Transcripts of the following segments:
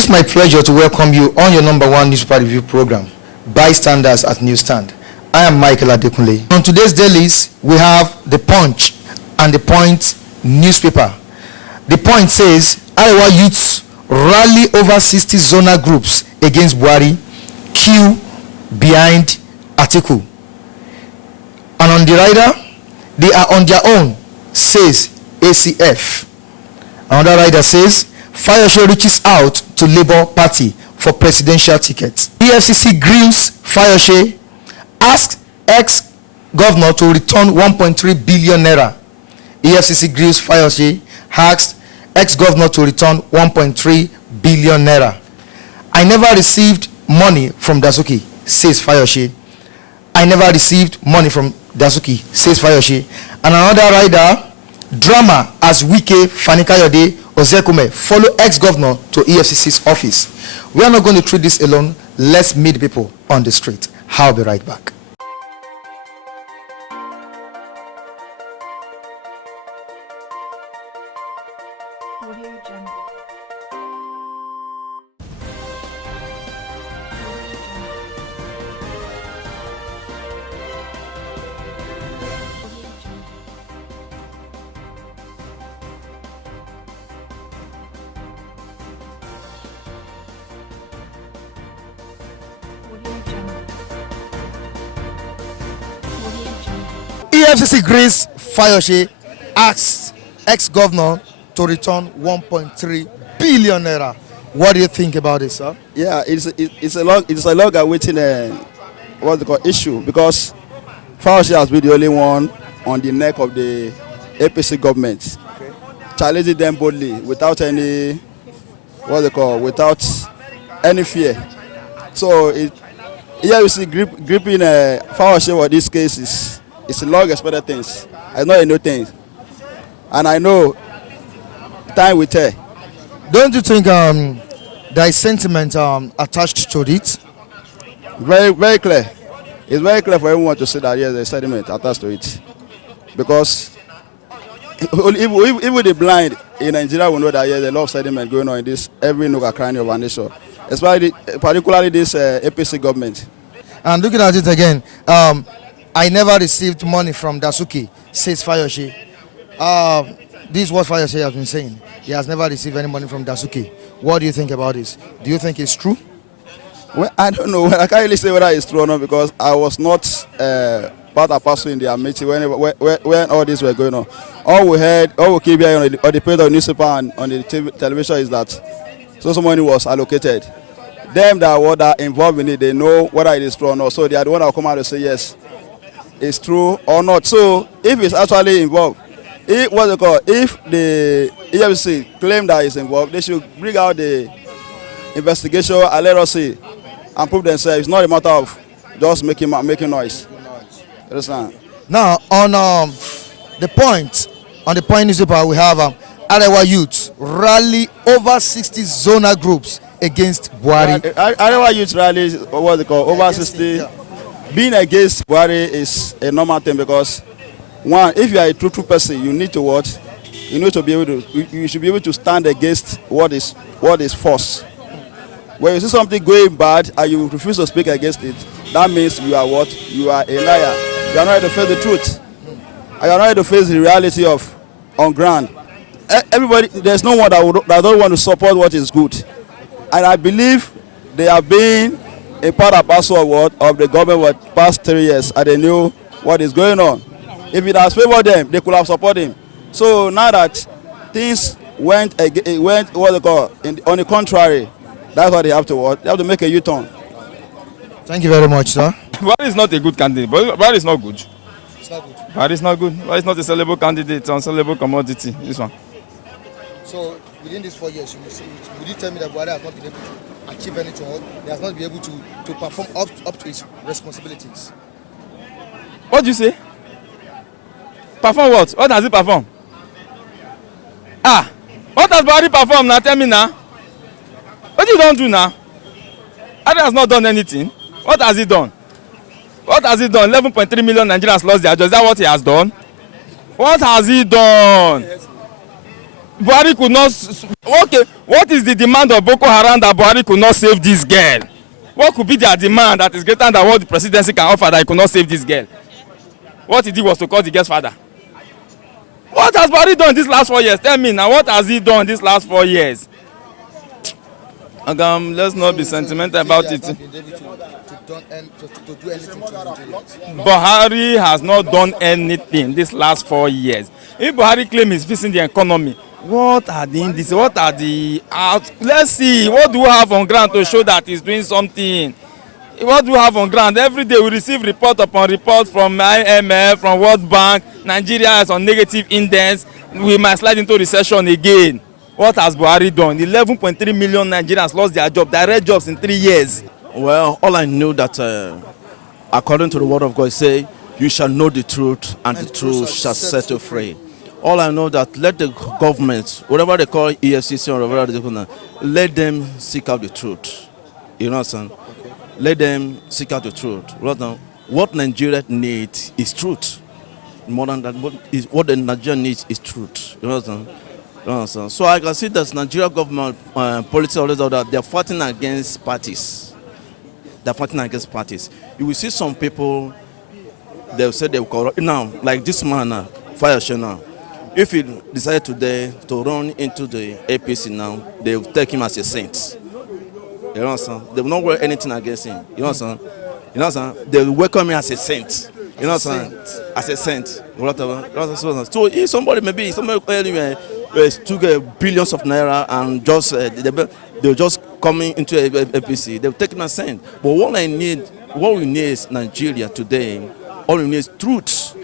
is my pleasure to welcome you on your number one newspaper review program, Bystanders at Newsstand. I am Michael Adekunle. On today's dailies, we have The Punch and The Point newspaper. The Point says, Arewa youths rally over 60 zonal groups against Buhari, queue behind Atiku. And on the rider, they are on their own, says ACF. Another rider says, Fayose reaches out to Labour Party for presidential tickets. Efcc grills Fayose, asks ex-governor to return 1.3 billion naira. Efcc grills Fayose, asks ex-governor to return 1.3 billion naira. I never received money from Dasuki, says Fayose. I never received money from Dasuki, says Fayose. And another rider, drama as Wike, Fanikayode, Ozekume follow ex-governor to EFCC's office. We are not going to treat this alone. Let's meet people on the street. I'll be right back. EFCC grills Fayose, asks ex-governor to return 1.3 billion naira. What do you think about this, sir? Yeah, it's a long awaiting what's the called issue, because Fayose has been the only one on the neck of the APC government, okay, challenging them boldly without any without any fear. So EFCC gripping Fayose for this case it's a long expected things. It's not a new thing. And I know time will tell. Don't you think there is sentiment attached to it? Very, very clear. It's very clear for everyone to say that yes, there's sentiment attached to it. Because even the blind in Nigeria will know that yes, there's a lot of sentiment going on in this every nook and cranny of our nation. Particularly this APC government. And looking at it again, I never received money from Dasuki, says Fayose. This is what Fayose has been saying. He has never received any money from Dasuki. What do you think about this? Do you think it's true? Well, I don't know. I can't really say whether it's true or not, because I was not part and parcel in their meeting when all this were going on. All we heard, all we keep hearing on the page of the newspaper and on the television is that so money was allocated. Them that were involved in it, they know whether it is true or not. So they are the one that will come out and say yes, it's true or not. So if it's actually involved, if the EFCC claim that it's involved, they should bring out the investigation and let us see and prove themselves. It's not a matter of just making noise. Understand? Now on the point newspaper, we have Arewa youths rally over 60 zonal groups against Buhari. Arewa youth rally, over 60. Yeah. Being against Buhari is a normal thing, because one, if you are a true person, you need to what? You need to be able to. You should be able to stand against what is false. When you see something going bad and you refuse to speak against it, that means you are what? You are a liar. You are not ready to face the truth. And you are not ready to face the reality of on ground. Everybody, there's no one that don't want to support what is good. And I believe they have been a part and parcel of the government for the past 3 years, and they knew what is going on. If it has favored them, they could have supported him. So now that things went on the contrary, that's what they have to work. They have to make a U-turn. Thank you very much, sir. Buhari is not a good candidate. Buhari is not good. It's not good. Buhari is not good. Buhari is not a sellable candidate. It's an unsellable commodity. This one. So within these 4 years, would you tell me that Buhari has not been able to achieve anything, or he has not been able to perform up to his responsibilities? What do you say? Perform what? What does he perform? What has Buhari performed now? Tell me now. What you don't do now? Buhari has not done anything. What has he done? What has he done? 11.3 million Nigerians lost their jobs. Is that what he has done? What has he done? Buhari could not. Okay, what is the demand of Boko Haram that Buhari could not save this girl? What could be their demand that is greater than what the presidency can offer that he could not save this girl? What he did was to call the girl's father. What has Buhari done these last 4 years? Tell me now, what has he done these last 4 years? Let's not be sentimental about it. Buhari has not done anything these last 4 years. If Buhari claim he's fixing the economy, what are the indices? What are the let's see, what do we have on ground to show that he's doing something? What do we have on ground? Every day we receive report upon report from IMF, from World Bank. Nigeria is on negative index. We might slide into recession again. What has Buhari done? 11.3 million Nigerians lost their job, direct jobs in 3 years. Well, all I know that according to the word of God, say, you shall know the truth and the truth shall set you free. All I know that let the government, whatever they call Efcc or whatever they call, let them seek out the truth. You know what I'm saying? Okay. Let them seek out the truth. What Nigeria needs is truth. More than that, what the Nigeria needs is truth. You know what I'm saying? So I can see that Nigeria government policy always that they're fighting against parties. They're fighting against parties. You will see some people, they'll say they'll corrupt. Now, like this man now, Fayose now. If he decided today to run into the APC now, they will take him as a saint. You know what I'm saying? They will not wear anything against him. You know what I'm saying? You know what I'm saying? They will welcome him as a saint. You know what I'm saying? As a saint. Whatever. So if somebody took billions of naira and just they'll just come into APC, they'll take him as a saint. But what we need is Nigeria today. All we need is truth.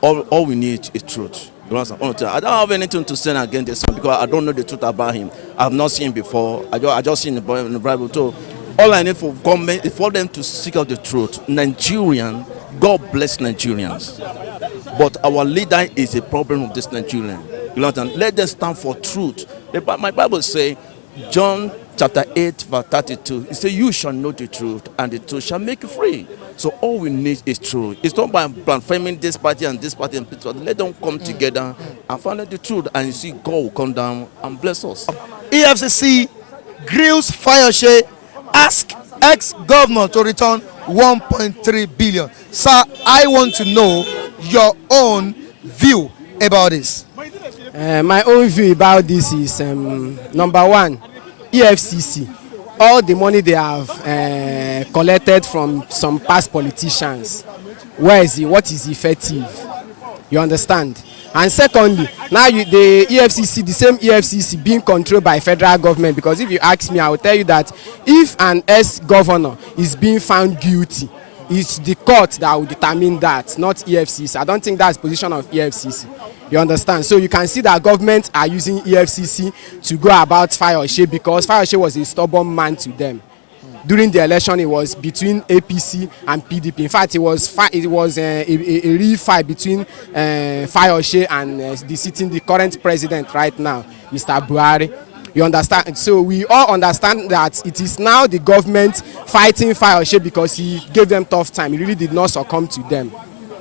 All we need is truth. I don't have anything to say against this one because I don't know the truth about him. I have not seen him before. I just seen the Bible. So all I need for government is for them to seek out the truth. Nigerian, God bless Nigerians. But our leader is a problem of this Nigerian. You know what I'm saying? Let them stand for truth. My Bible says, John chapter 8, verse 32, it says, you shall know the truth, and the truth shall make you free. So all we need is truth. It's not by blaspheming this party and this party and this party. Let them come together and find out the truth, and you see God will come down and bless us. EFCC grills Fayose, ask ex-governor to return 1.3 billion. Sir, I want to know your own view about this. My own view about this is number one, EFCC. All the money they have collected from some past politicians, where is it? What is effective? You understand? And secondly, now the EFCC, the same EFCC being controlled by federal government, because if you ask me, I will tell you that if an ex-governor is being found guilty, it's the court that will determine that, not EFCC. I don't think that's the position of EFCC. You understand? So you can see that governments are using EFCC to go about Fayose because Fayose was a stubborn man to them. During the election, it was between APC and PDP. In fact, it was a real fight between Fayose and the current president right now, Mr. Buhari. You understand? So we all understand that it is now the government fighting Fayose because he gave them tough time. He really did not succumb to them.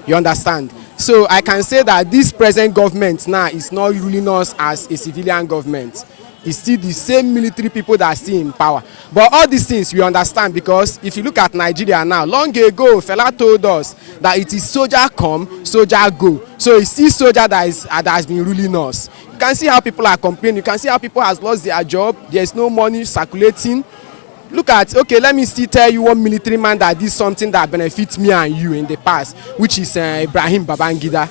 You understand? So I can say that this present government now is not ruling us as a civilian government. It's still the same military people that are still in power. But all these things we understand because if you look at Nigeria now, long ago, Fela told us that it is soldier come, soldier go. So it's still soldier that has been ruling us. You can see how people are complaining. You can see how people has lost their job. There's no money circulating. Look at, okay, let me still tell you one military man that did something that benefits me and you in the past, which is Ibrahim Babangida.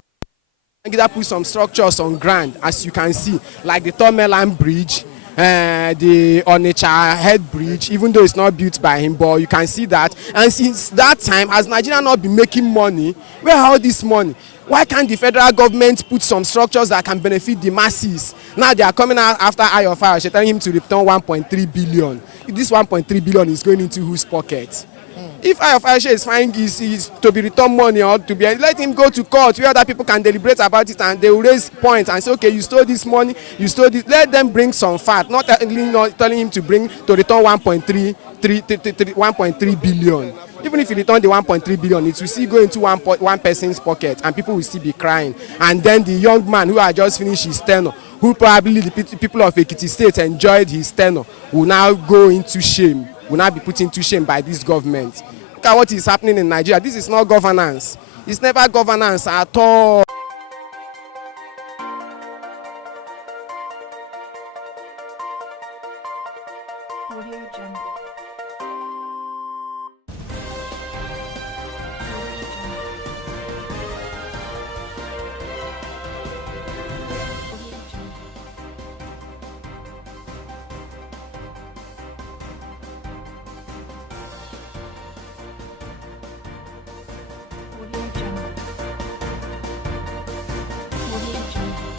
Babangida put some structures on ground, as you can see, like the Tomeland Bridge, the Onitsha Head Bridge, even though it's not built by him, but you can see that. And since that time, has Nigeria not been making money? Where all this money? Why can't the federal government put some structures that can benefit the masses? Now they are coming out after Fayose, telling him to return 1.3 billion. This 1.3 billion is going into whose pocket? If Fayose is fine, is to be returned money or to be, let him go to court where other people can deliberate about it and they will raise points and say, okay, you stole this money, you stole this. Let them bring some fat, not telling him to return 1.3 billion. Even if you return the 1.3 billion, it will still go into one person's pocket, and people will still be crying. And then the young man who had just finished his tenure, who probably the people of Ekiti State enjoyed his tenure, will now go into shame, will now be put into shame by this government. Look at what is happening in Nigeria. This is not governance. It's never governance at all.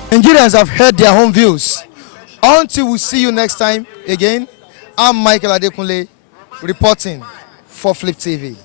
Nigerians have heard their own views. Until we see you next time again, I'm Michael Adekunle reporting for Flip TV.